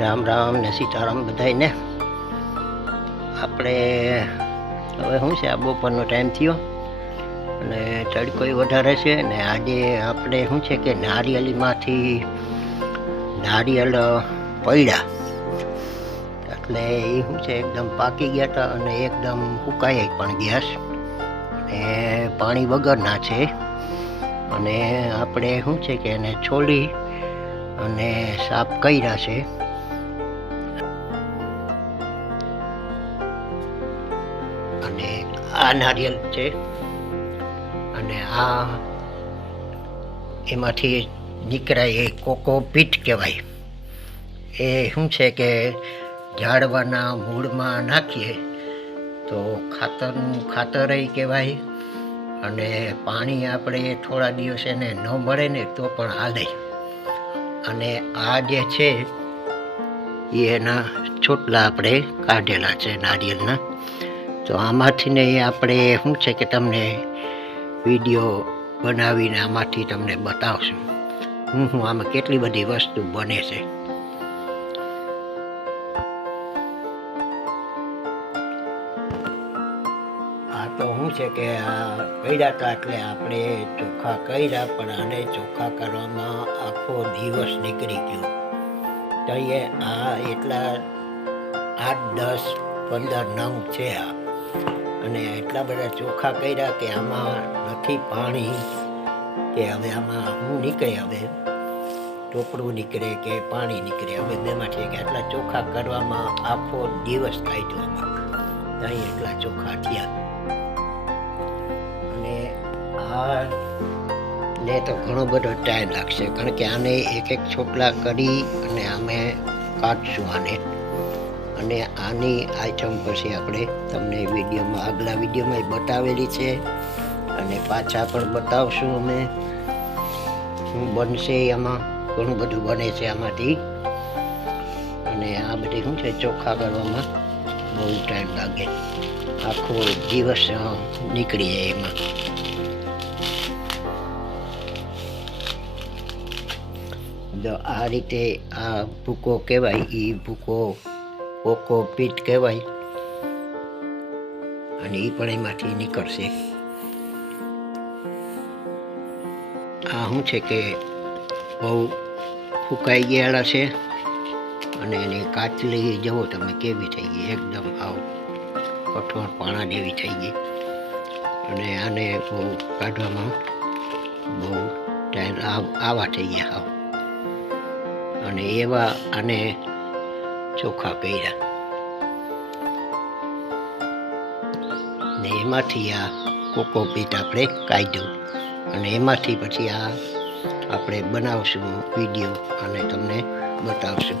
રામ રામ ને સીતારામ બધાયને. આપણે હવે શું છે, આ બપોરનો ટાઈમ થયો અને તડકોય વધારે છે ને આજે આપણે શું છે કે નારિયેળીમાંથી નારિયેળ પડ્યા એટલે એ શું છે એકદમ પાકી ગયા હતા અને એકદમ સુકાઈ પણ ગયા છે અને પાણી વગરના છે. અને આપણે શું છે કે એને છોલી અને સાફ કર્યા છે. અને આ નારિયેળ છે અને આ એમાંથી નીકળાય એ કોકોપીટ કહેવાય. એ શું છે કે ઝાડવાના મૂળમાં નાખીએ તો ખાતર કહેવાય. અને પાણી આપણે થોડા દિવસ એને ન મળે ને તો પણ હાલે. અને આ જે છે એ એના છોટલા આપણે કાઢેલા છે નારિયેળના. તો આમાંથી ને આપણે શું છે કે તમને વિડીયો બનાવીને આમાંથી તમને બતાવશું હું આમાં કેટલી બધી વસ્તુ બને છે. આ તો શું છે કે આ કર્યા હતા એટલે આપણે ચોખ્ખા કર્યા, પણ આને ચોખ્ખા કરવામાં આખો દિવસ નીકળી ગયો. તો એ આ એટલા 8-10-15 નંગ છે આ. અને એટલા બધા ચોખ્ખા કર્યા કે આમાં નથી પાણી કે હવે આમાં શું નીકળે, હવે ટોપડું નીકળે કે પાણી નીકળે, હવે બેમાંથી કે એટલા ચોખ્ખા કરવામાં આખો દિવસ કાઢ્યો આમાં. અહીં એટલા ચોખ્ખા થયા. અને આ ને તો ઘણો બધો ટાઈમ લાગશે, કારણ કે આને એક છોટલા કરી અને અમે કાઢશું આને. અને આની આઈટમ પછી આપણે તમને વિડીયોમાં આગલા વિડીયોમાં બતાવેલી છે અને પાછા પણ બતાવશું અમે શું બનશે. આમાં ઘણું બધું બને છે આમાંથી. અને આ બધી શું છે ચોખ્ખા કરવામાં બહુ ટાઈમ લાગે, આખો દિવસ નીકળી જાય એમાં. તો આ રીતે આ ભૂકો કહેવાય, એ ભૂકો કોકોપીટ કહેવાય. અને એ પણ એમાંથી નીકળશે. આ શું છે કે બહુ ફૂંકાઈ ગયેલા છે અને એની કાચલી જવો તમે કેવી થઈ ગઈ, એકદમ આવ કઠોળ પાણા જેવી થઈ ગઈ. અને આને બહુ કાઢવામાં બહુ ટાઈમ આવા થઈ ગયા આવ. અને એવા આને ચોખ્ખા કર્યા ને એમાંથી આ કોકોપીટ આપણે કાઢ્યું. અને એમાંથી પછી આ આપણે બનાવશું વિડીયો અને તમને બતાવશું.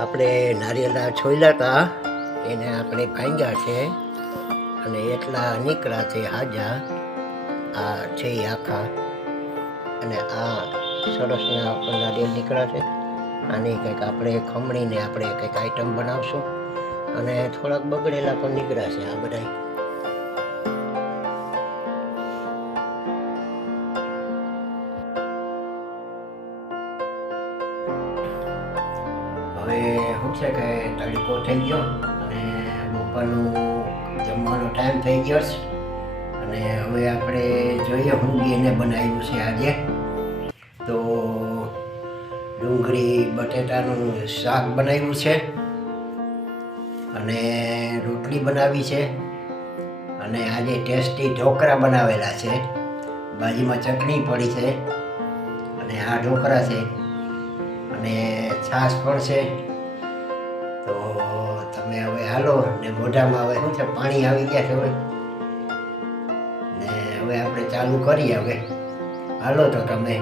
આપણે નારિયેળના છોયલા હતા એને આપણે ભાંગ્યા છે અને એટલા નીકળ્યા છે હાજા આ છે ઈ આખા અને આ સરસના આપણે નારિયેળ નીકળ્યા છે આની કંઈક આપણે ખમણીને આપણે કંઈક આઈટમ બનાવશું અને થોડાક બગડેલા પણ નીકળ્યા છે આ બધા. હવે શું છે કે તડકો થઈ ગયો અને બપોરનું જમવાનો ટાઈમ થઈ ગયો છે અને હવે આપણે જોઈએ હું એને બનાવ્યું છે આજે. તો ડુંગળી બટેટાનું શાક બનાવ્યું છે અને રોટલી બનાવી છે અને આજે ટેસ્ટી ઢોકળા બનાવેલા છે. બાજુમાં ચટણી પડી છે અને આ ઢોકળા છે અને છાશ પણ છે. તો તમે હવે હાલો ને મોઢામાં હવે શું છે પાણી આવી ગયા છે હવે ને હવે આપણે ચાલુ કરીએ હવે હાલો તો તમે.